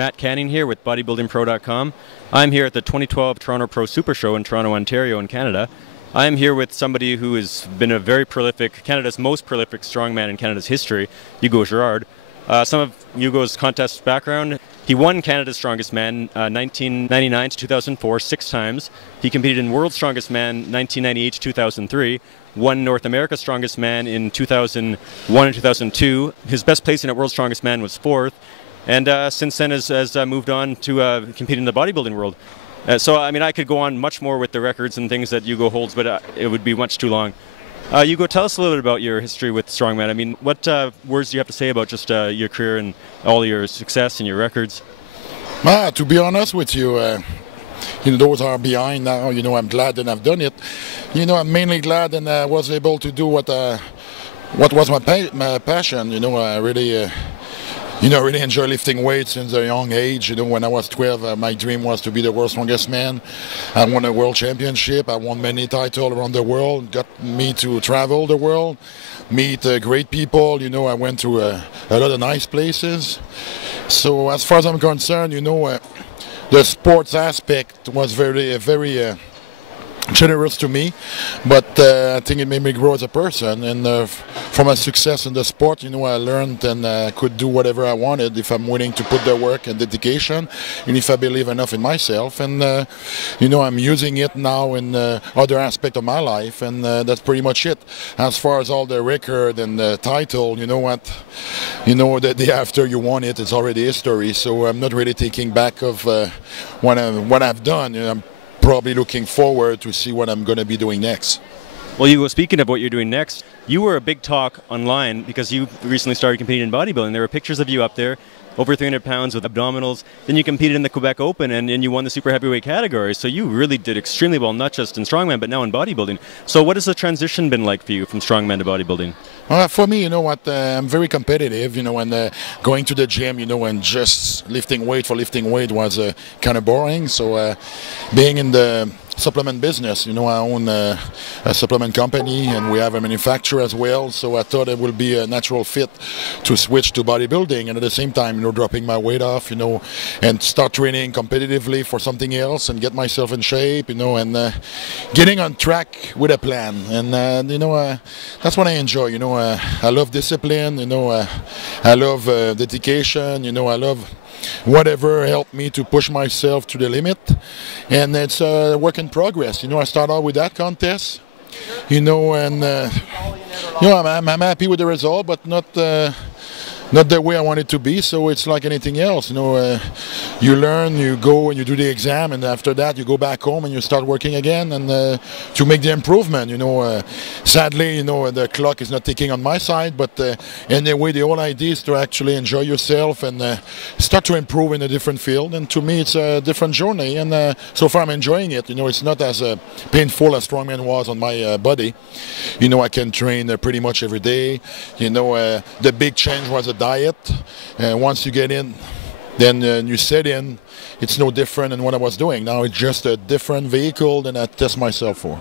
Matt Canning here with bodybuildingpro.com. I'm here at the 2012 Toronto Pro Super Show in Toronto, Ontario in Canada. I'm here with somebody who has been a very prolific, Canada's most prolific strongman in Canada's history, Hugo Girard. Some of Hugo's contest background: he won Canada's Strongest Man 1999 to 2004 6 times. He competed in World's Strongest Man 1998 to 2003. Won North America's Strongest Man in 2001 and 2002. His best placing at World's Strongest Man was 4th. And since then has moved on to compete in the bodybuilding world. So, I mean, I could go on much more with the records and things that Hugo holds, but it would be much too long. Hugo, tell us a little bit about your history with strongman. I mean, what words do you have to say about just your career and all your success and your records? To be honest with you, those are behind now. I'm glad that I've done it. I'm mainly glad that I was able to do what was my passion. I really really enjoy lifting weights since a young age. When I was 12, my dream was to be the world's strongest man. I won a world championship. I won many titles around the world. Got me to travel the world, meet great people. I went to a lot of nice places. So as far as I'm concerned, the sports aspect was very generous to me, but I think it made me grow as a person, and from my success in the sport, I learned and could do whatever I wanted if I'm willing to put the work and dedication, and if I believe enough in myself. And I'm using it now in other aspects of my life, and that's pretty much it. As far as all the record and the title, the day after you won it, it's already history. So I'm not really thinking back of what I've done. I'm probably looking forward to see what I'm going to be doing next. Well, Hugo, speaking of what you're doing next, you were a big talk online because you recently started competing in bodybuilding. There were pictures of you up there, over 300 pounds with abdominals. Then you competed in the Quebec Open and you won the super heavyweight category. So you really did extremely well, not just in strongman, but now in bodybuilding. So what has the transition been like for you from strongman to bodybuilding? For me, I'm very competitive, and going to the gym, and just lifting weight for lifting weight was kind of boring. So being in the supplement business, I own a supplement company and we have a manufacturer as well. So I thought it would be a natural fit to switch to bodybuilding and at the same time, dropping my weight off, and start training competitively for something else and get myself in shape, and getting on track with a plan. And, that's what I enjoy, I love discipline, I love dedication, I love whatever helped me to push myself to the limit, and it's a work in progress. I start out with that contest, and I'm happy with the result, but not the way I want it to be. So it's like anything else, you learn, you go and you do the exam, and after that you go back home and you start working again and to make the improvement. Sadly, the clock is not ticking on my side, but anyway, the whole idea is to actually enjoy yourself and start to improve in a different field. And to me, it's a different journey, and so far I'm enjoying it. It's not as painful as strongman was on my body. I can train pretty much every day. The big change was a diet, and once you get in, then you set in, it's no different than what I was doing. Now it's just a different vehicle than I test myself for.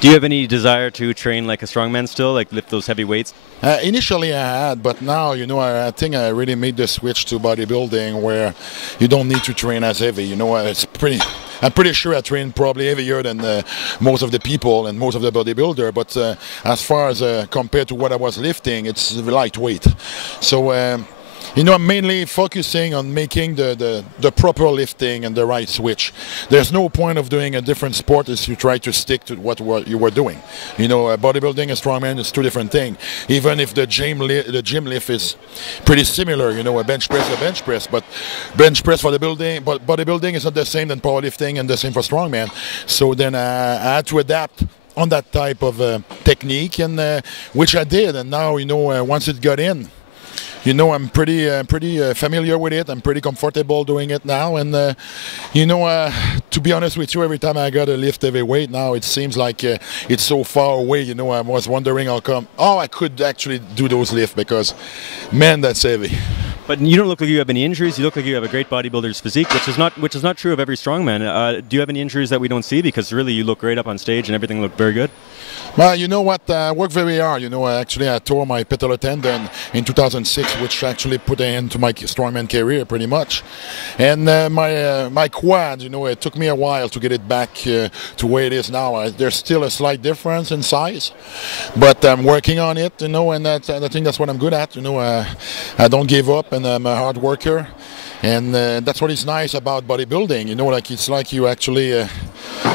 Do you have any desire to train like a strongman still, like lift those heavy weights? Initially I had, but now, I think I really made the switch to bodybuilding where you don't need to train as heavy. I'm pretty sure I train probably heavier than most of the people and most of the bodybuilder, but as far as compared to what I was lifting, it's lightweight. So I'm mainly focusing on making the proper lifting and the right switch. There's no point of doing a different sport if you try to stick to what you were doing. Bodybuilding and strongman is two different things. Even if the gym lift is pretty similar, a bench press, but bench press for bodybuilding is not the same than powerlifting and the same for strongman. So then I had to adapt on that type of technique, and which I did. And now, once it got in, I'm pretty familiar with it. I'm pretty comfortable doing it now, and to be honest with you, every time I got to lift heavy weight now, it seems like it's so far away. I was wondering how come I could actually do those lifts, because man, that's heavy. But you don't look like you have any injuries. You look like you have a great bodybuilder's physique, which is not true of every strongman. Do you have any injuries that we don't see? Because really, you look great up on stage and everything looked very good. Well, you know what? I worked very hard. Actually, I tore my patellar tendon in 2006, which actually put an end to my strongman career pretty much. And my quad, it took me a while to get it back to where it is now. There's still a slight difference in size, but I'm working on it, and I think that's what I'm good at. I don't give up, and I'm a hard worker. And that's what is nice about bodybuilding, it's like you actually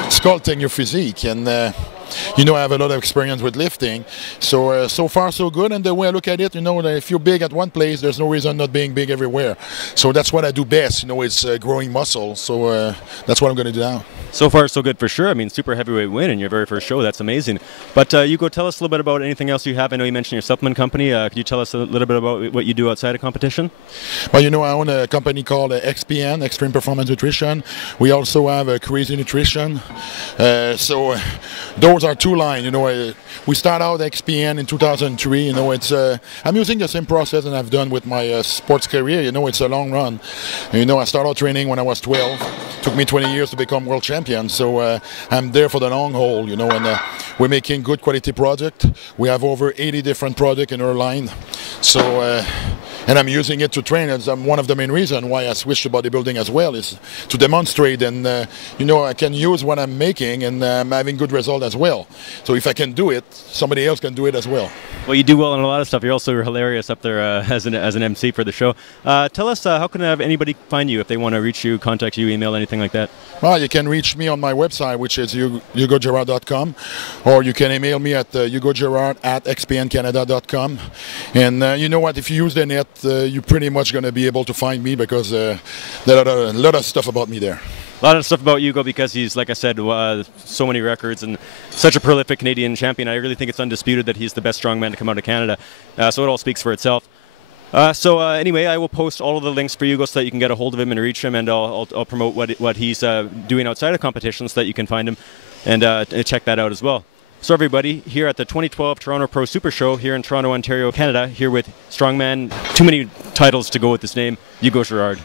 sculpting your physique. And I have a lot of experience with lifting, so far so good. And the way I look at it, if you're big at one place, there's no reason not being big everywhere. So that's what I do best. It's growing muscle. So that's what I'm going to do now. So far, so good for sure. I mean, super heavyweight win in your very first show. That's amazing. But Hugo, tell us a little bit about anything else you have. I know you mentioned your supplement company. Could you tell us a little bit about what you do outside of competition? Well, I own a company called XPN, Extreme Performance Nutrition. We also have a Crazy Nutrition. So those are two lines. We start out XPN in 2003. I'm using the same process that I've done with my sports career. It's a long run. I started out training when I was 12. It took me 20 years to become world champion. So I'm there for the long haul, and we're making good quality product. We have over 80 different products in our line. So and I'm using it to train. And one of the main reasons why I switched to bodybuilding as well is to demonstrate. And I can use what I'm making, and I'm having good results as well. So if I can do it, somebody else can do it as well. Well, you do well in a lot of stuff. You're also hilarious up there as an MC for the show. Tell us, how can anybody find you if they want to reach you, contact you, email, anything like that? Well, you can reach me on my website, which is hugogirard.com, or you can email me at hugogirard@xpncanada.com. And you know what? If you use the net, you're pretty much going to be able to find me, because there are a lot of stuff about me there. A lot of stuff about Hugo, because he's, like I said, so many records and such a prolific Canadian champion. I really think it's undisputed that he's the best strongman to come out of Canada. So it all speaks for itself. Anyway, I will post all of the links for Hugo so that you can get a hold of him and reach him, and I'll promote what he's doing outside of competition so that you can find him and check that out as well. So everybody, here at the 2012 Toronto Pro Super Show here in Toronto, Ontario, Canada, here with strongman, too many titles to go with this name, Hugo Girard.